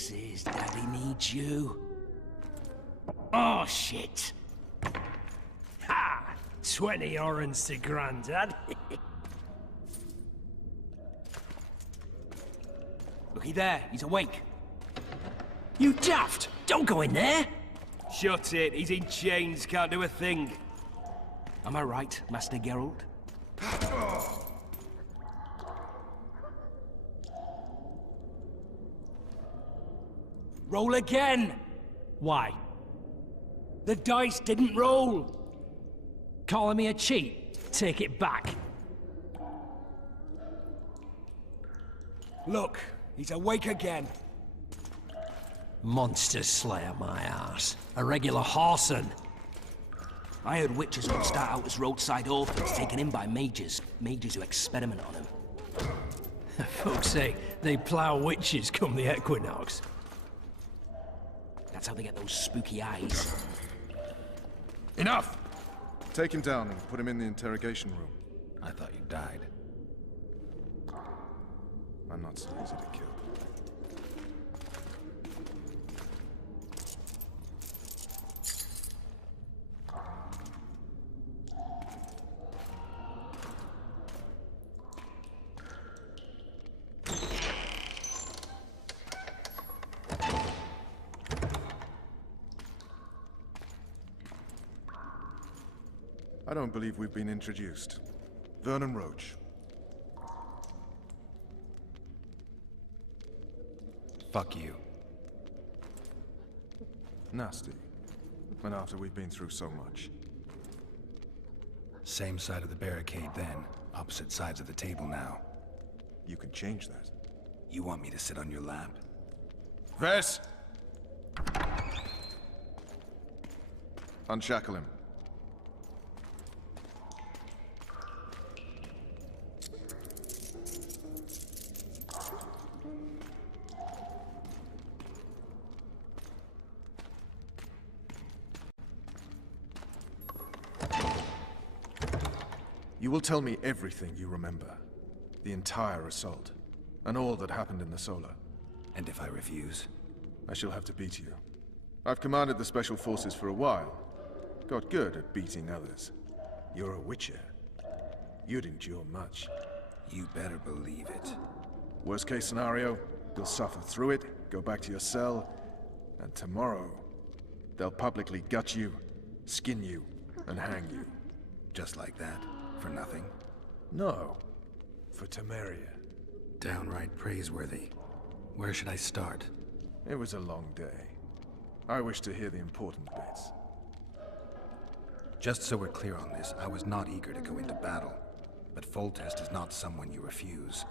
fixes. Daddy needs you. Oh, shit. Ha! 20 orange to Grandad. Looky there, he's awake. You daft! Don't go in there! Shut it, he's in chains, can't do a thing. Am I right, Master Geralt? Roll again! Why? The dice didn't roll! Calling me a cheat? Take it back. Look, he's awake again. Monster slayer, my ass. A regular whoreson. I heard witches would start out as roadside orphans taken in by mages. Mages who experiment on them. Folks say they plough witches come the equinox. That's how they get those spooky eyes. Enough! Take him down and put him in the interrogation room. I thought you died. I'm not so easy to kill. I don't believe we've been introduced. Vernon Roach. Fuck you. Nasty. And after we've been through so much. Same side of the barricade then. Opposite sides of the table now. You can change that. You want me to sit on your lap? Vess! Unshackle him. You will tell me everything you remember. The entire assault. And all that happened in the Solar. And if I refuse? I shall have to beat you. I've commanded the Special Forces for a while. Got good at beating others. You're a witcher. You'd endure much. You better believe it. Worst case scenario, you'll suffer through it, go back to your cell, and tomorrow, they'll publicly gut you, skin you, and hang you. Just like that? For nothing? No. For Temeria. Downright praiseworthy. Where should I start? It was a long day. I wish to hear the important bits. Just so we're clear on this, I was not eager to go into battle. But Foltest is not someone you refuse.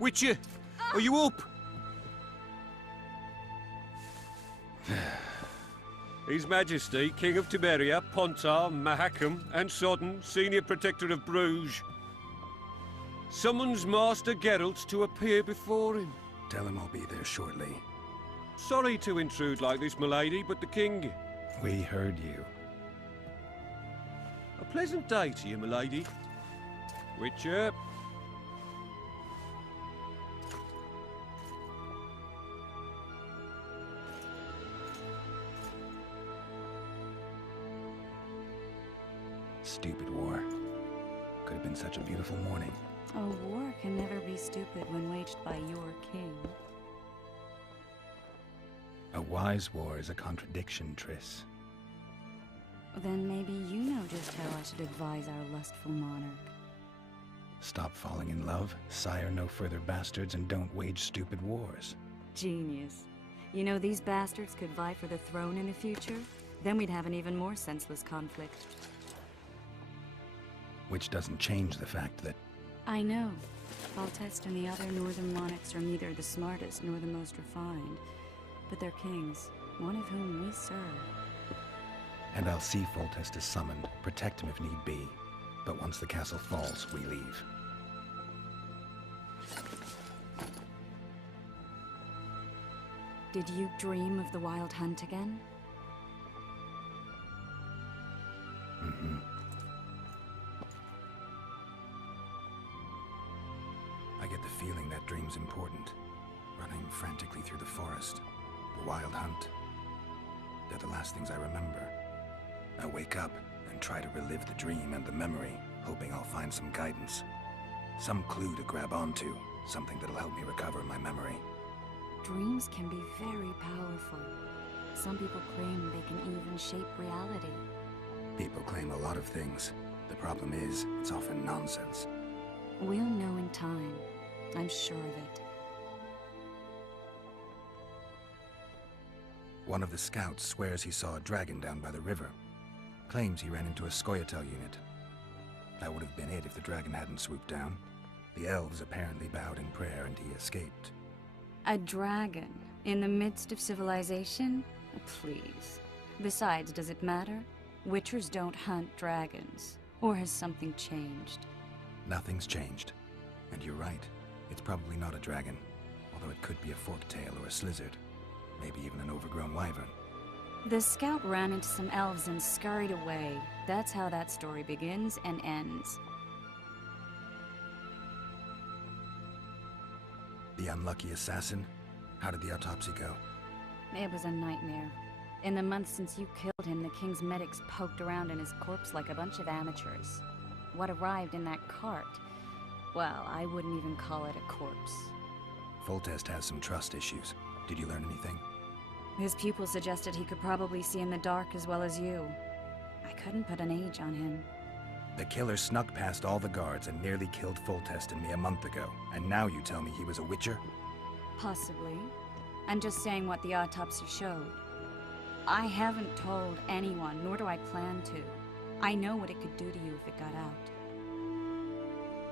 Witcher, are you up? His Majesty, King of Temeria, Pontar, Mahakam, and Sodden, Senior Protector of Bruges, summons Master Geralt to appear before him. Tell him I'll be there shortly. Sorry to intrude like this, milady, but the King... We heard you. A pleasant day to you, milady. Witcher. Stupid war. Could have been such a beautiful morning. A war can never be stupid when waged by your king. wise war is a contradiction, Triss. Then maybe you know just how I should advise our lustful monarch. Stop falling in love, sire no further bastards, and don't wage stupid wars. Genius. You know, these bastards could vie for the throne in the future? Then we'd have an even more senseless conflict. Which doesn't change the fact that... I know. Foltest and the other northern monarchs are neither the smartest nor the most refined. But they're kings, one of whom we serve. And I'll see Foltest is summoned, protect him if need be. But once the castle falls, we leave. Did you dream of the wild hunt again? Mm-hmm. I get the feeling that dream's important. Running frantically through the forest. The wild hunt. They're the last things I remember. I wake up and try to relive the dream and the memory, hoping I'll find some guidance. Some clue to grab onto, something that'll help me recover my memory. Dreams can be very powerful. Some people claim they can even shape reality. People claim a lot of things. The problem is, it's often nonsense. We'll know in time. I'm sure of it. One of the scouts swears he saw a dragon down by the river. Claims he ran into a Scoia'tael unit. That would have been it if the dragon hadn't swooped down. The elves apparently bowed in prayer and he escaped. A dragon? In the midst of civilization? Please. Besides, does it matter? Witchers don't hunt dragons. Or has something changed? Nothing's changed. And you're right. It's probably not a dragon. Although it could be a forktail or a slizzard. Maybe even an overgrown wyvern. The scout ran into some elves and scurried away. That's how that story begins and ends. The unlucky assassin? How did the autopsy go? It was a nightmare. In the months since you killed him, the king's medics poked around in his corpse like a bunch of amateurs. What arrived in that cart? Well, I wouldn't even call it a corpse. Foltest has some trust issues. Did you learn anything? His pupil suggested he could probably see in the dark as well as you. I couldn't put an age on him. The killer snuck past all the guards and nearly killed Foltest and me a month ago. And now you tell me he was a witcher? Possibly. I'm just saying what the autopsy showed. I haven't told anyone, nor do I plan to. I know what it could do to you if it got out.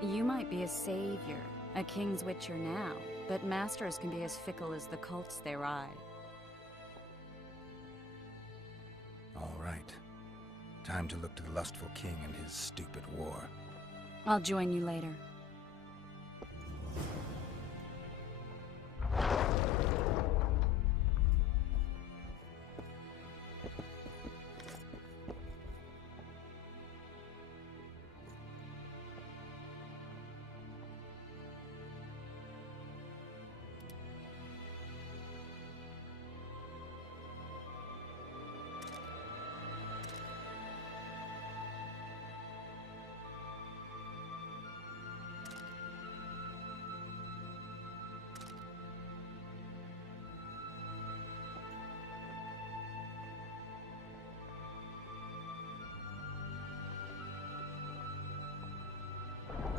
You might be a savior, a king's witcher now, but masters can be as fickle as the cults they ride. All right. Time to look to the lustful king and his stupid war. I'll join you later.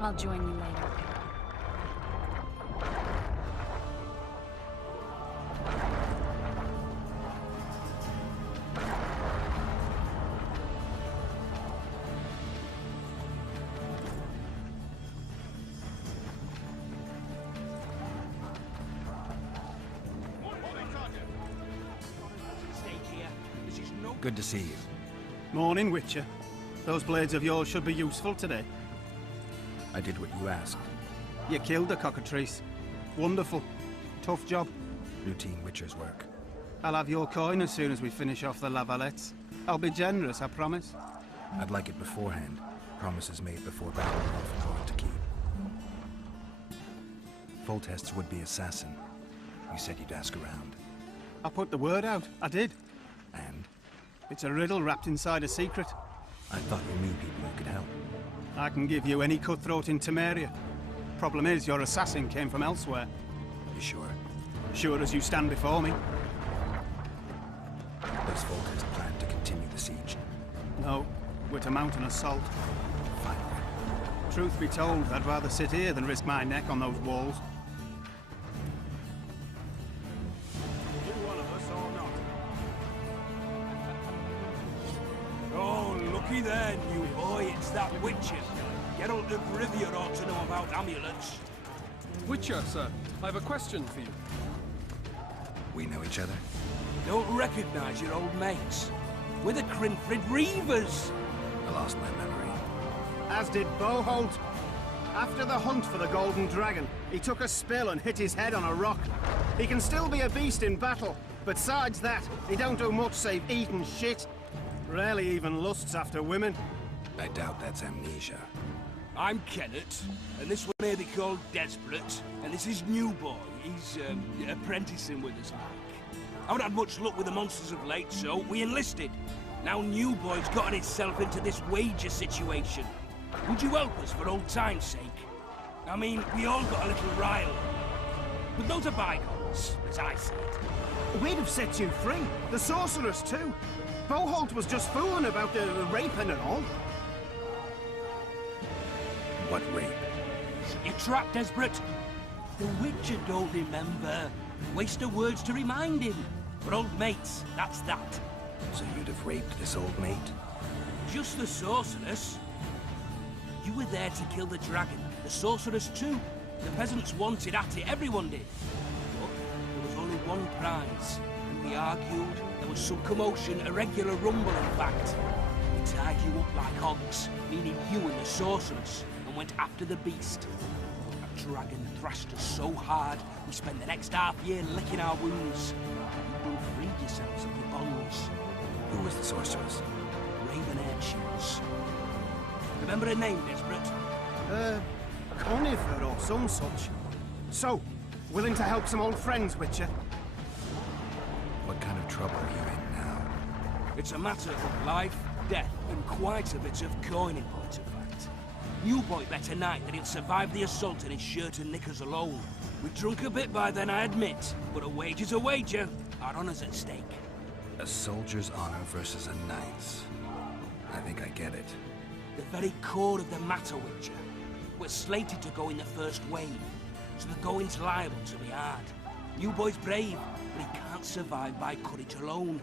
I'll join you later. Good to see you. Morning, Witcher. Those blades of yours should be useful today. I did what you asked. You killed the cockatrice. Wonderful. Tough job. Routine witcher's work. I'll have your coin as soon as we finish off the lavalettes. I'll be generous, I promise. I'd like it beforehand. Promises made before battle are often hard to keep. Foltest's would-be assassin. You said you'd ask around. I put the word out. I did. And? It's a riddle wrapped inside a secret. I thought you knew people who could help. I can give you any cutthroat in Temeria. Problem is, your assassin came from elsewhere. You sure? Sure as you stand before me. were to mount an assault. Finally. Truth be told, I'd rather sit here than risk my neck on those walls. You one of us or not? Oh, looky there, new boy. It's that Witcher. Geralt of Rivia ought to know about amulets. Witcher, sir. I have a question for you. We know each other? Don't recognize your old mates. We're the Crinfrid Reavers. I lost my memory. As did Boholt. After the hunt for the Golden Dragon, he took a spill and hit his head on a rock. He can still be a beast in battle, but besides that, he don't do much save eat and shit. Rarely even lusts after women. I doubt that's amnesia. I'm Kenneth, and this one may be called Desperate, and this is New Boy. He's apprenticing with us, like. I haven't had much luck with the monsters of late, so we enlisted. Now New Boy's gotten himself into this wager situation. Would you help us for old time's sake? I mean, we all got a little rile. But those are bygones, as I see it. We'd have set you free. The sorceress, too. Boholt was just fooling about the raping and all. What rape? You're trapped, Desperate. The Witcher don't remember. Waste of words to remind him. But old mates, that's that. So you'd have raped this old mate? Just the sorceress. You were there to kill the dragon. The sorceress too. The peasants wanted at it, everyone did. But there was only one prize. And we argued. There was some commotion, a regular rumble in fact. We tied you up like hogs, meaning you and the sorceress, and went after the beast. That dragon thrashed us so hard, we spent the next half year licking our wounds. You freed yourselves of your bonds. Who was the sorceress? Raven-haired she was. Remember her name, Desperate? Conifer or some such. So, willing to help some old friends, Witcher? What kind of trouble are you in now? It's a matter of life, death, and quite a bit of coin in point of fact. New Boy bet tonight that he'll survive the assault in his shirt and knickers alone. We drunk a bit by then, I admit, but a wager's a wager. Our honor's at stake. A soldier's honor versus a knight's. I think I get it. The very core of the matter, Witcher. We're slated to go in the first wave, so the going's liable to be hard. New Boy's brave, but he can't survive by courage alone.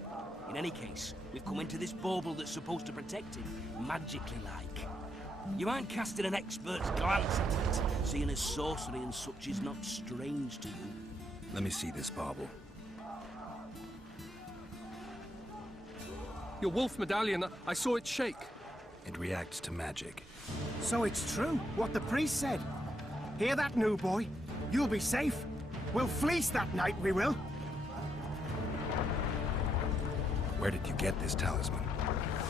In any case, we've come into this bauble that's supposed to protect him, magically like. You mind casting an expert's glance at it, seeing as sorcery and such is not strange to you? Let me see this bauble. Your wolf medallion, I saw it shake. It reacts to magic. So it's true, what the priest said. Hear that, New Boy? You'll be safe. We'll fleece that night, we will. Where did you get this talisman?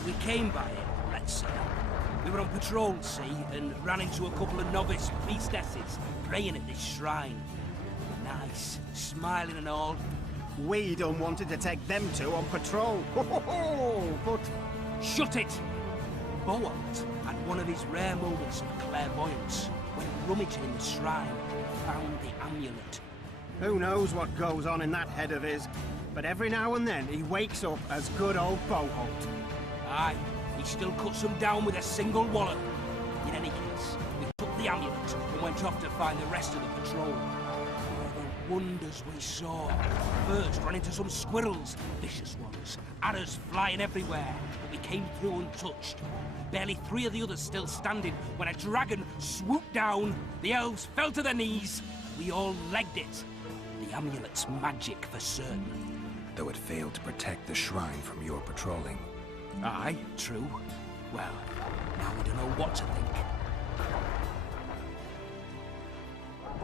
We came by it, let's say. We were on patrol, see, and ran into a couple of novice priestesses praying at this shrine. Nice, smiling and all. We don't wanted to take them two on patrol. But... Shut it! Boholt had one of his rare moments of clairvoyance when rummaging in the shrine and found the amulet. who knows what goes on in that head of his, but every now and then he wakes up as good old Boholt. Aye, he still cuts them down with a single wallop. In any case, we took the amulet and went off to find the rest of the patrol. The wonders we saw. First ran into some squirrels, vicious ones, arrows flying everywhere, but we came through untouched. Barely 3 of the others still standing when a dragon swooped down. The elves fell to their knees. We all legged it. The amulet's magic for certain. Though it failed to protect the shrine from your patrolling. Aye, true. Well, now we don't know what to think.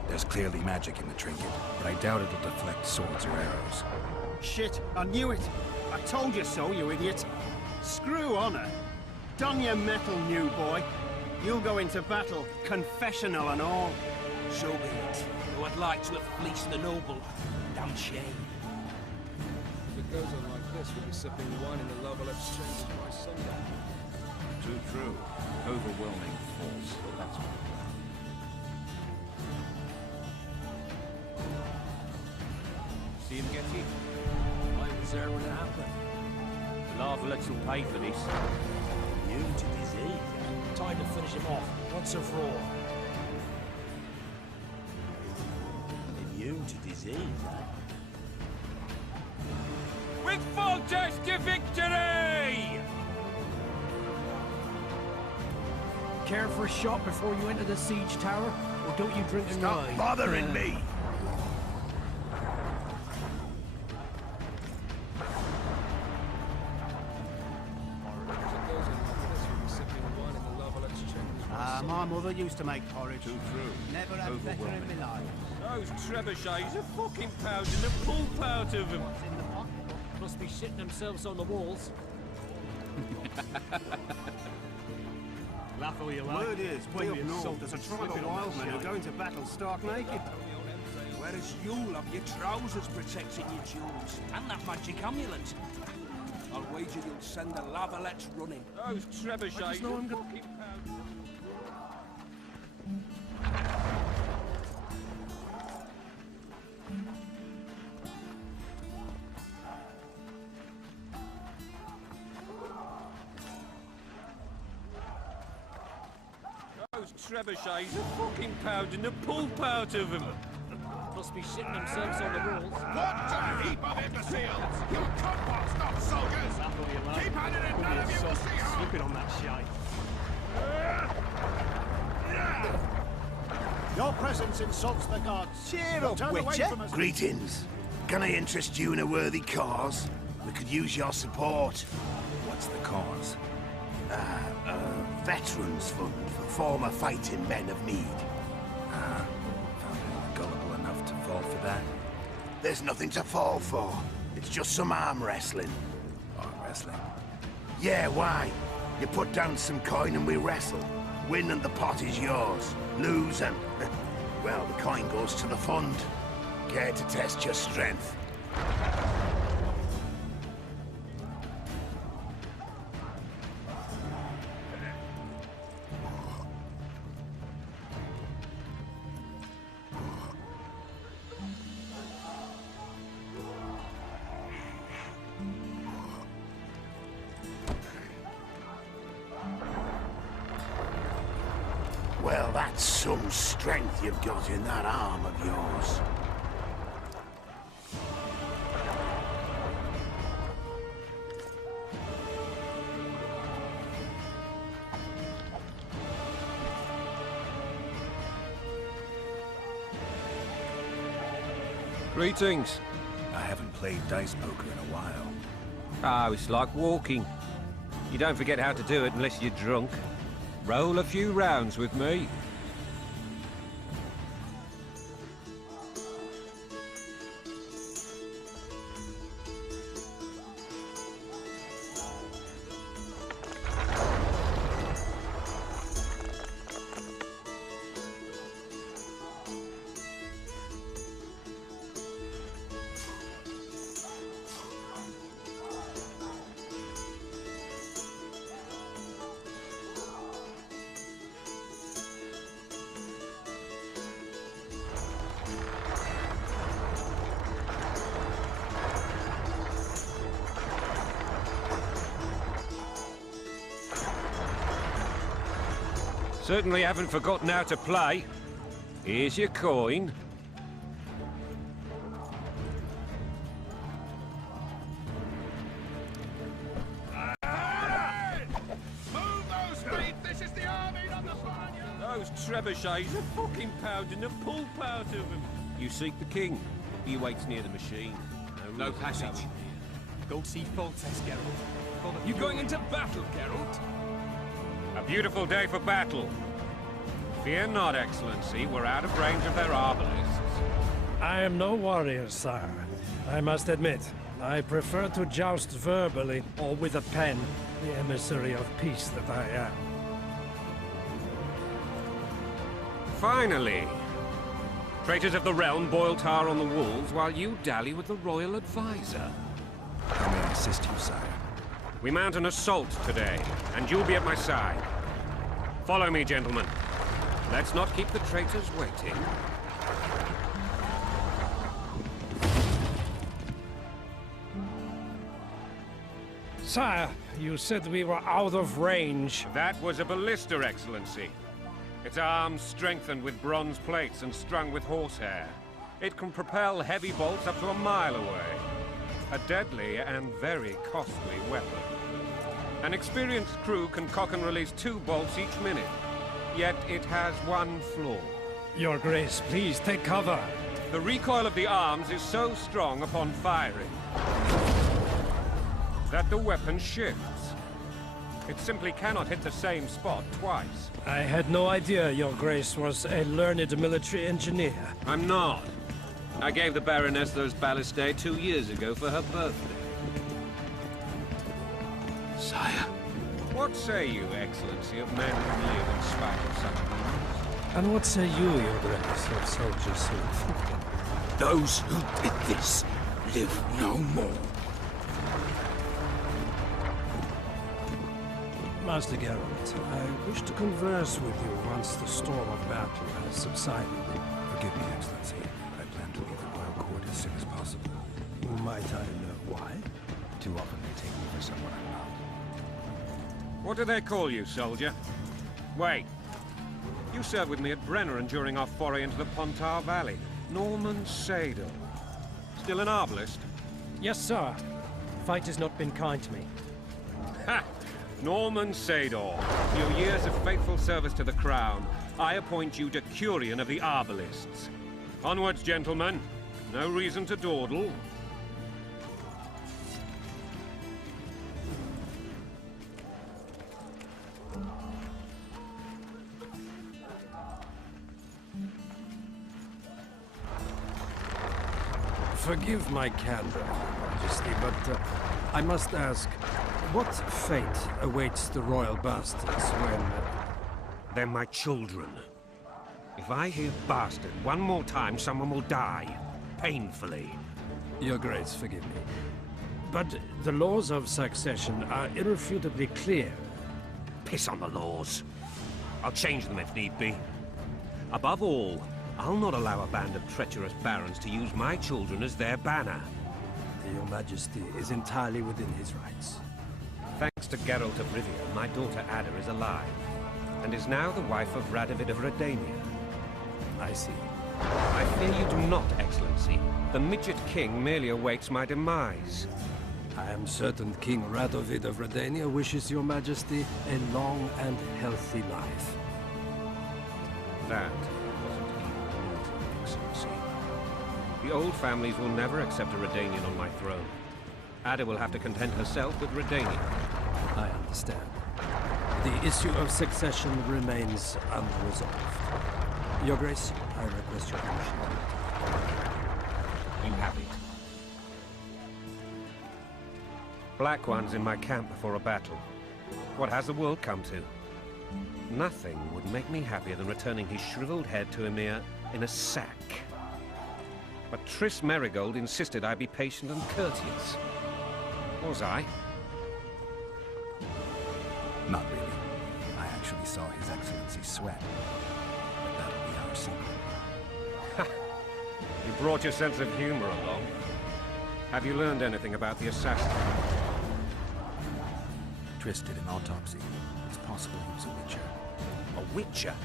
There's clearly magic in the trinket, but I doubt it'll deflect swords or arrows. Shit, I knew it. I told you so, you idiot. Screw honor. Don your metal, new boy. You'll go into battle, confessional and all. So be it. Though I'd like to have fleeced the noble. Damn shame. If it goes on like this, we'll be sipping wine in the LaValέτ's chambers by sundown. Too true. Overwhelming force. That's what. See him get hit? I was there when it happened. The LaValέτ's will pay for this. You to finish him off, once and for all. Immune to disease, eh? With Foltest to victory! Care for a shot before you enter the siege tower? Or don't you drink and Stop ride? bothering me! My mother used to make porridge. Too true. Never had better in my life. Those trebuchets are fucking pounding the pulp out of them. What's in the pot? Must be shitting themselves on the walls. Laugh all you like. Word is, way up north, there's a tribe of wild men who go into battle stark naked. Whereas you'll have your trousers protecting your jewels and that magic amulet. I'll wager you'll send the LaValets running. Those trebuchets are fucking pounding. Those trebuchets are fucking pounding the pulp out of them. Must be shitting themselves on the walls. What a heap of imbeciles! You're cutpots, not soldiers! Laugh all you like. Keep at it and none of you will see harm! Slipping on that shite. Your presence insults the gods. Cheer up, turn away from us. Greetings. Can I interest you in a worthy cause? We could use your support. What's the cause? Veterans Fund for former fighting men of need. Found anyone gullible enough to fall for that? There's nothing to fall for. It's just some arm wrestling. Arm wrestling? Yeah, why? You put down some coin and we wrestle. Win and the pot is yours. Lose and, well, the coin goes to the fund. Care to test your strength? Well, that's some strength you've got in that arm of yours. Greetings. I haven't played dice poker in a while. Oh, it's like walking. You don't forget how to do it unless you're drunk. Roll a few rounds with me. Certainly haven't forgotten how to play. Here's your coin. Move those feet! This is the army, not the Spaniards! Those trebuchets are fucking pounding the pulp out of them. You seek the king. He waits near the machine. No passage. Go see Foltest, Geralt. You going into battle, Geralt? A beautiful day for battle. Fear not, Excellency. We're out of range of their arbalists. I am no warrior, sire. I must admit, I prefer to joust verbally or with a pen, the emissary of peace that I am. Finally! Traitors of the realm boil tar on the walls while you dally with the royal advisor. How may I assist you, sire? We mount an assault today, and you'll be at my side. Follow me, gentlemen. Let's not keep the traitors waiting. Sire, you said we were out of range. That was a ballista, Excellency. Its arms strengthened with bronze plates and strung with horsehair. It can propel heavy bolts up to a mile away. A deadly and very costly weapon. An experienced crew can cock and release 2 bolts each minute. Yet it has one flaw. Your Grace, please take cover. The recoil of the arms is so strong upon firing that the weapon shifts. It simply cannot hit the same spot twice. I had no idea Your Grace was a learned military engineer. I'm not. I gave the Baroness those ballistae 2 years ago for her birthday. Sire. What say you, Excellency, of men who live in spite of such wounds? And what say you, Your Grace, of soldiers who... Those who did this live no more. Master Geralt, I wish to converse with you once the storm of battle has subsided. Forgive me, Excellency. I plan to leave the royal court as soon as possible. Might I know why? Too often they take me for someone I'm not. What do they call you, soldier? Wait. You served with me at Brenneran during our foray into the Pontar Valley. Norman Sadel. Still an arbalist? Yes, sir. Fight has not been kind to me. Ha! Norman Sador, for your years of faithful service to the Crown, I appoint you Decurion of the Arbalists. Onwards, gentlemen. No reason to dawdle. Forgive my candor, Majesty, but I must ask, what fate awaits the royal bastards when... They're my children. If I hear bastard one more time, someone will die. Painfully. Your Grace, forgive me. But the laws of succession are irrefutably clear. Piss on the laws. I'll change them if need be. Above all, I'll not allow a band of treacherous barons to use my children as their banner. Your Majesty is entirely within his rights. Thanks to Geralt of Rivia, my daughter Ada is alive, and is now the wife of Radovid of Redania. I see. I fear you do not, Excellency. The midget king merely awaits my demise. I am certain King Radovid of Redania wishes your Majesty a long and healthy life. That wasn't even Excellency. The old families will never accept a Redanian on my throne. Ada will have to content herself with Redania. I understand. The issue of succession remains unresolved. Your Grace, I request your permission. You have it. Black One's in my camp before a battle. What has the world come to? Nothing would make me happier than returning his shriveled head to Emir in a sack. But Triss Merigold insisted I be patient and courteous. Was I? Not really. I actually saw His Excellency sweat. But that'll be our secret. You brought your sense of humor along. Have you learned anything about the assassin? Triss did an autopsy. It's possible he was a witcher. A witcher?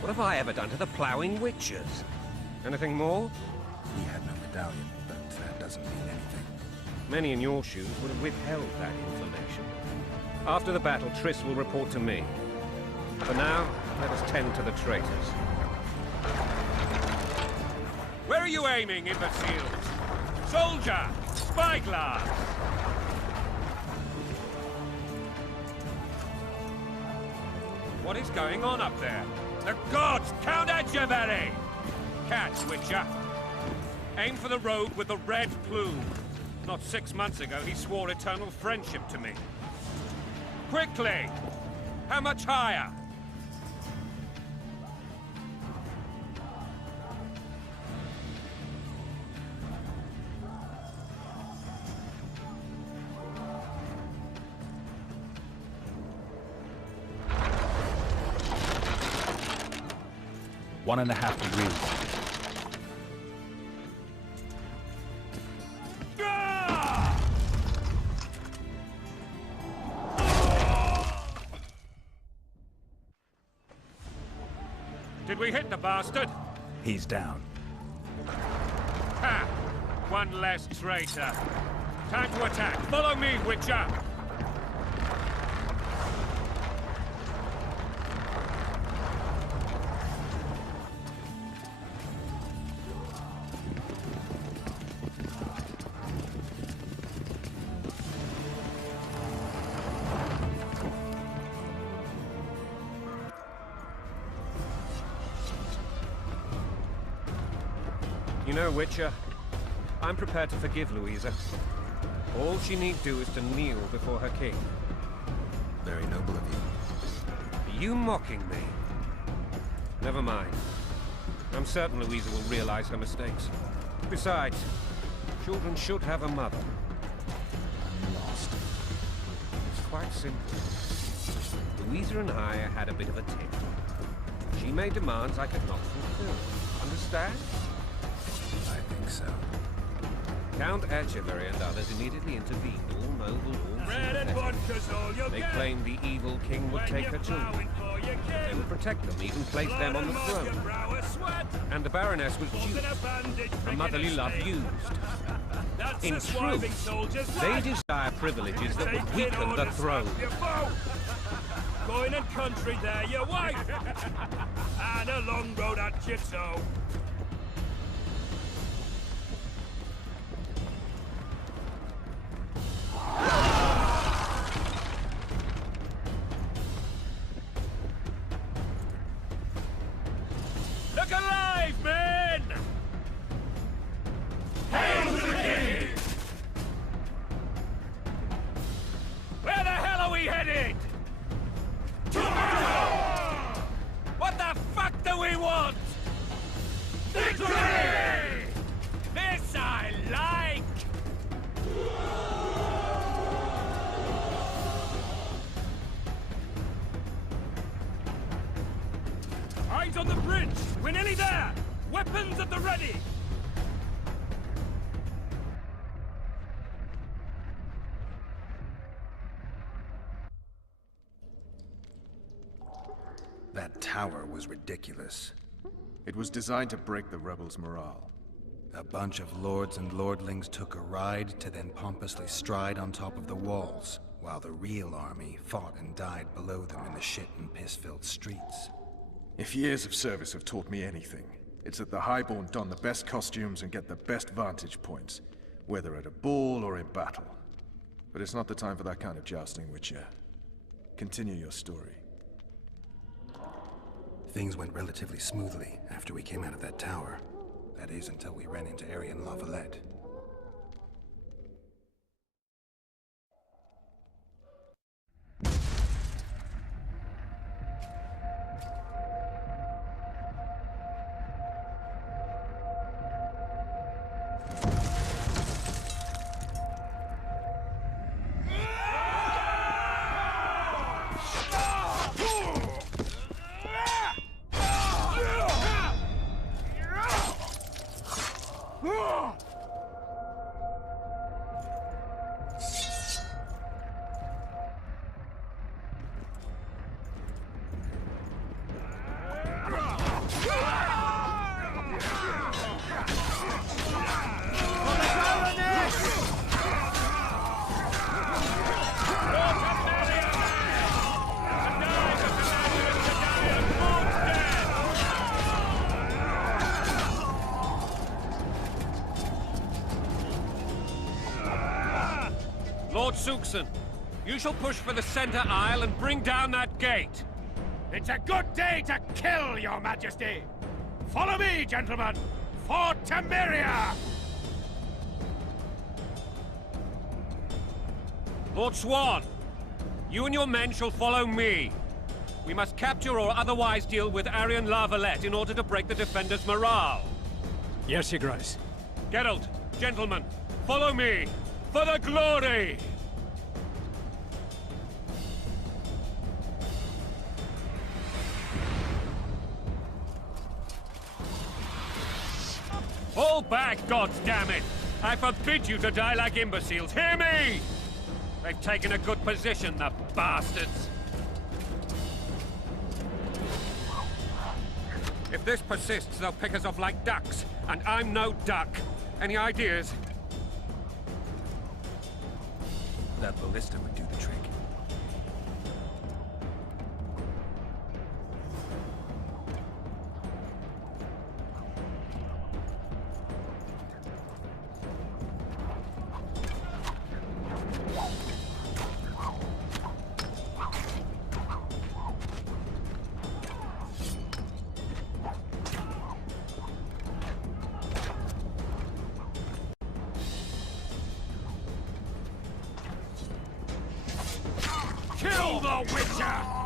What have I ever done to the ploughing witchers? Anything more? He had no medallion, but that doesn't mean anything. Many in your shoes would have withheld that information. After the battle, Triss will report to me. For now, let us tend to the traitors. Where are you aiming, imbeciles? Soldier! Spyglass! What is going on up there? The gods! Count Edgeberry! Catch, Witcher! Aim for the rogue with the red plume. Not 6 months ago, he swore eternal friendship to me. Quickly! How much higher? One and a half degrees. Did we hit the bastard? He's down. Ha! One less traitor. Time to attack. Follow me, Witcher! You know, Witcher, I'm prepared to forgive Louisa. All she need do is to kneel before her king. Very noble of you. Are you mocking me? Never mind. I'm certain Louisa will realize her mistakes. Besides, children should have a mother. I'm lost. It's quite simple. Louisa and I had a bit of a tiff. She made demands I could not fulfill. Understand? I think so. Count Etcheverry and others immediately intervened, all noble, all sympathetic. They claimed the evil king would take her children. They would protect them, even place them on the throne. And the Baroness was used. Her motherly love used. In truth, they desire privileges that would weaken the throne. Going and country there, your wife! And a long road at you so. Look alive, men! Hail to the king! Where the hell are we headed? What the fuck do we want? Victory! This I like! Eyes on the bridge! We're nearly there! Weapons at the ready! That tower was ridiculous. It was designed to break the rebels' morale. A bunch of lords and lordlings took a ride to then pompously stride on top of the walls, while the real army fought and died below them in the shit and piss-filled streets. If years of service have taught me anything, it's that the Highborn don the best costumes and get the best vantage points, whether at a ball or in battle. But it's not the time for that kind of jousting, Witcher. Continue your story. Things went relatively smoothly after we came out of that tower. That is, until we ran into ΛαΒαλέτ. Lord Suxon, you shall push for the center aisle and bring down that gate. It's a good day to kill, your majesty! Follow me, gentlemen! For Temeria! Lord Swan, you and your men shall follow me. We must capture or otherwise deal with ΛαΒαλέτ in order to break the defenders' morale. Yes, Your Grace. Geralt, gentlemen, follow me, for the glory! Fall back, goddammit! I forbid you to die like imbeciles, hear me! They've taken a good position, the bastards! If this persists, they'll pick us off like ducks, and I'm no duck. Any ideas? That ballista would do the trick. Kill the Witcher!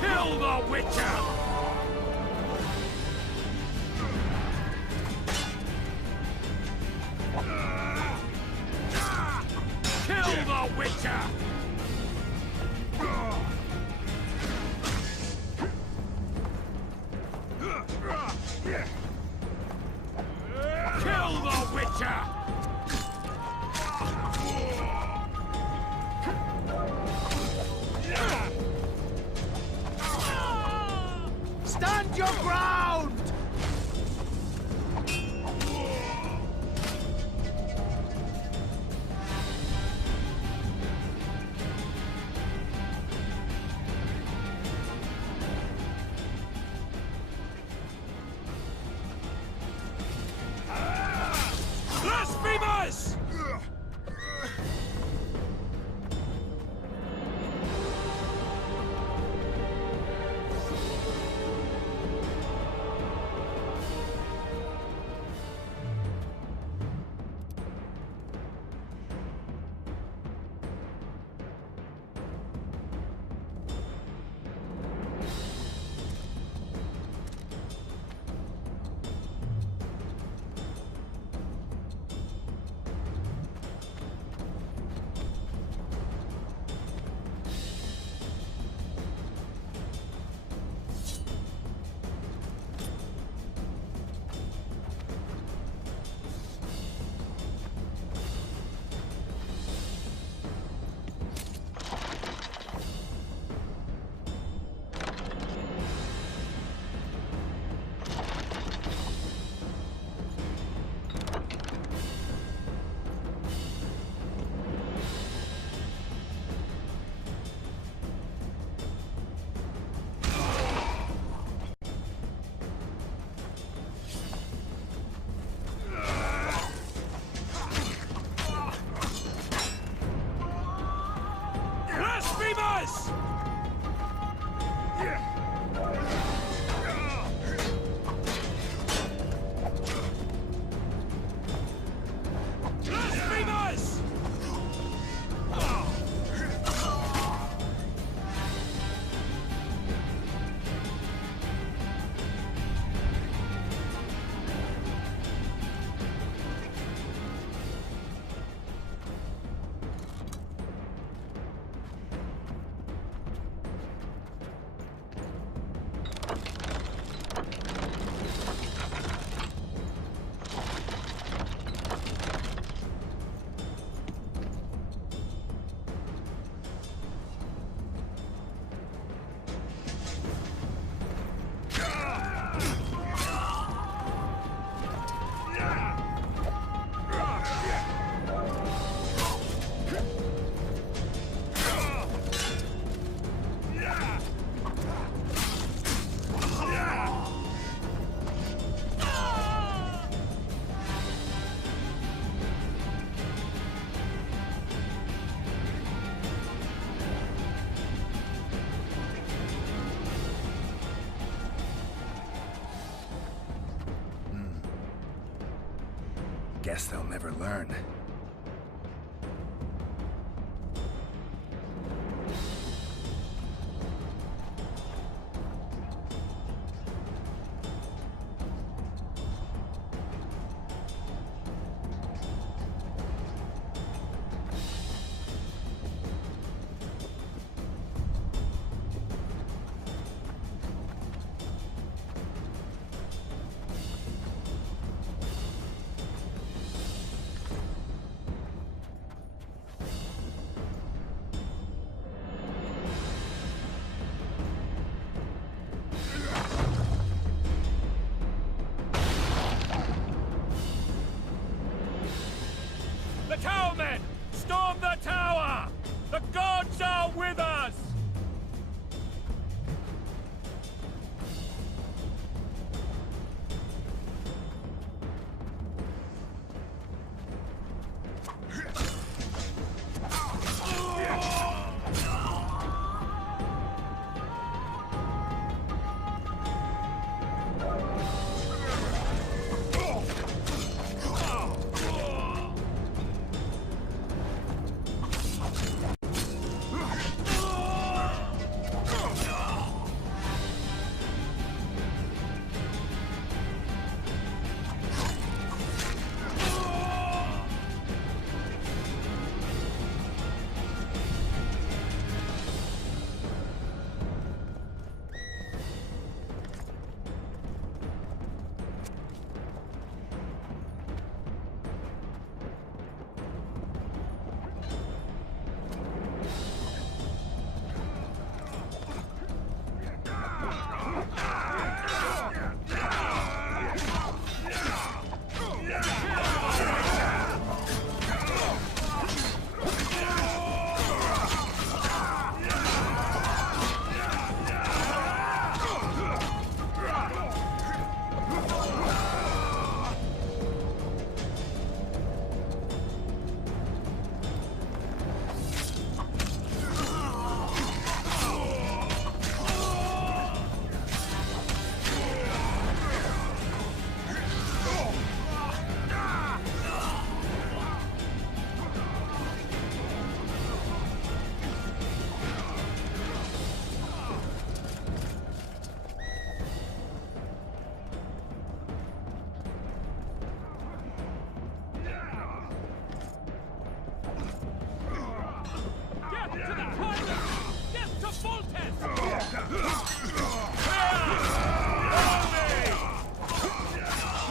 Kill the Witcher! Kill the Witcher! Kill the Witcher! Stand your ground! Blasphemous! Guess they'll never learn. The towermen! Storm the tower! The gods are with us!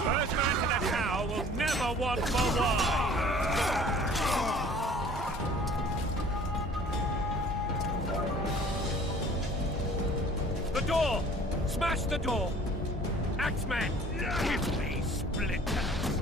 First man to the tower will never want for wine! The door! Smash the door! Axeman, give me splinters!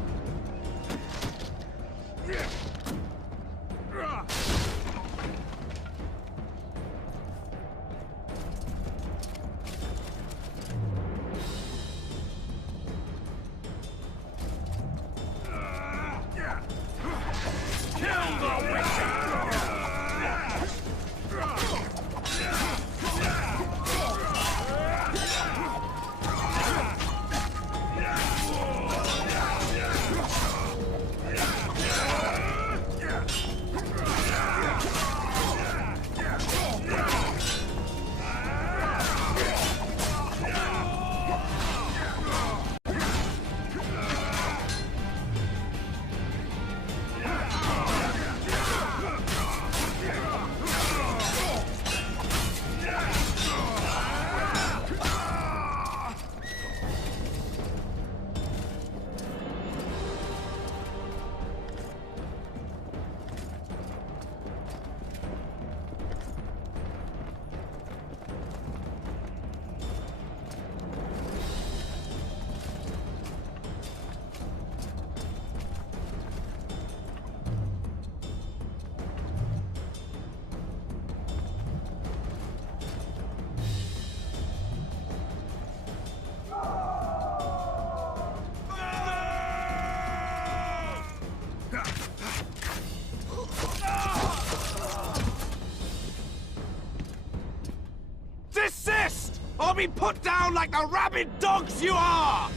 Desist! Or be put down like the rabid dogs you are!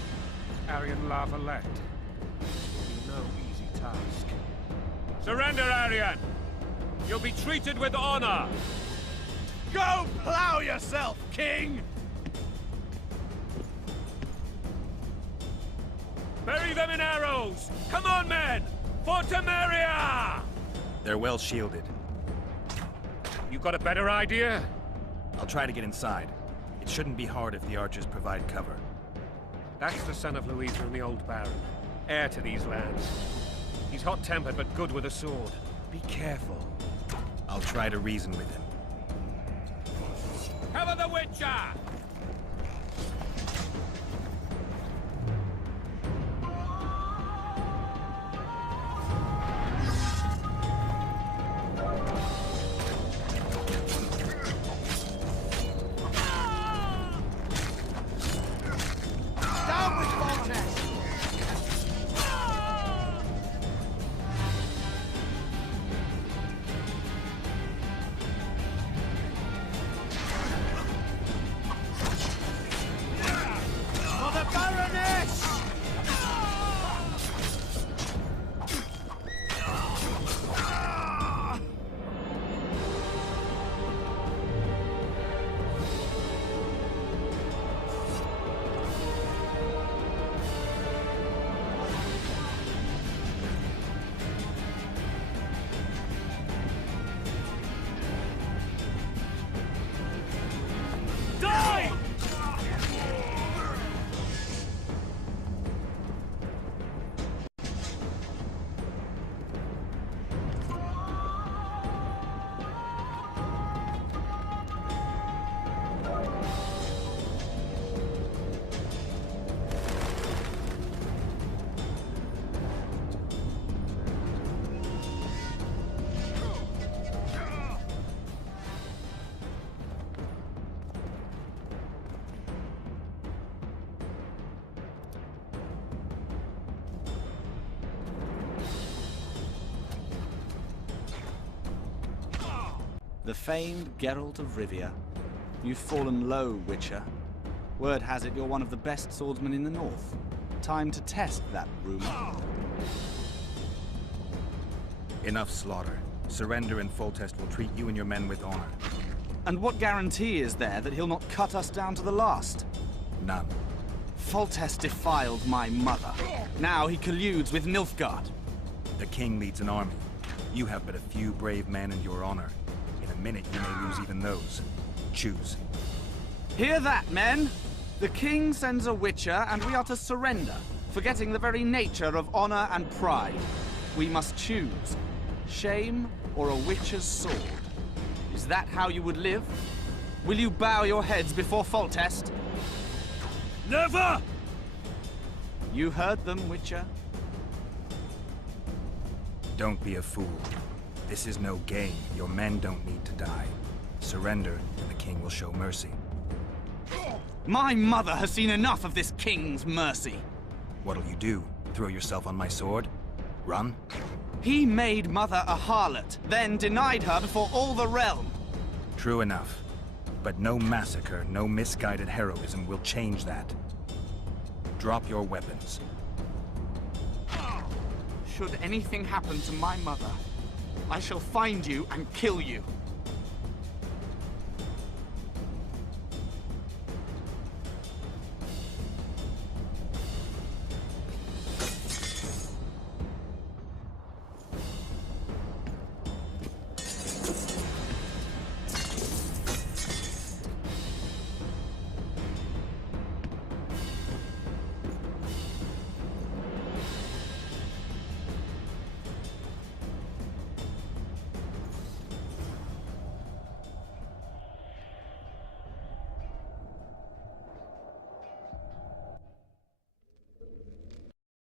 Aryan ＬαΒαλέτ. This will be no ask. Surrender, Aryan! You'll be treated with honor! Go plow yourself, King! Bury them in arrows! Come on, men! For Temeria! They're well shielded. You got a better idea? I'll try to get inside. It shouldn't be hard if the archers provide cover. That's the son of Louisa and the old Baron, heir to these lands. He's hot-tempered but good with a sword. Be careful. I'll try to reason with him. Cover the Witcher! Down with Foltest! For the Baroness! Die! The famed Geralt of Rivia. You've fallen low, Witcher. Word has it you're one of the best swordsmen in the north. Time to test that rumor. Enough slaughter. Surrender and Foltest will treat you and your men with honor. And what guarantee is there that he'll not cut us down to the last? None. Foltest defiled my mother. Now he colludes with Nilfgaard. The king leads an army. You have but a few brave men and your honor. In a minute you may lose even those. Choose. Hear that, men? The king sends a Witcher, and we are to surrender, forgetting the very nature of honor and pride. We must choose. Shame or a Witcher's sword. Is that how you would live? Will you bow your heads before Foltest? Never! You heard them, Witcher. Don't be a fool. This is no game. Your men don't need to die. Surrender, and the king will show mercy. My mother has seen enough of this king's mercy. What'll you do? Throw yourself on my sword? Run? He made mother a harlot, then denied her before all the realm. True enough. But no massacre, no misguided heroism will change that. Drop your weapons. Should anything happen to my mother, I shall find you and kill you.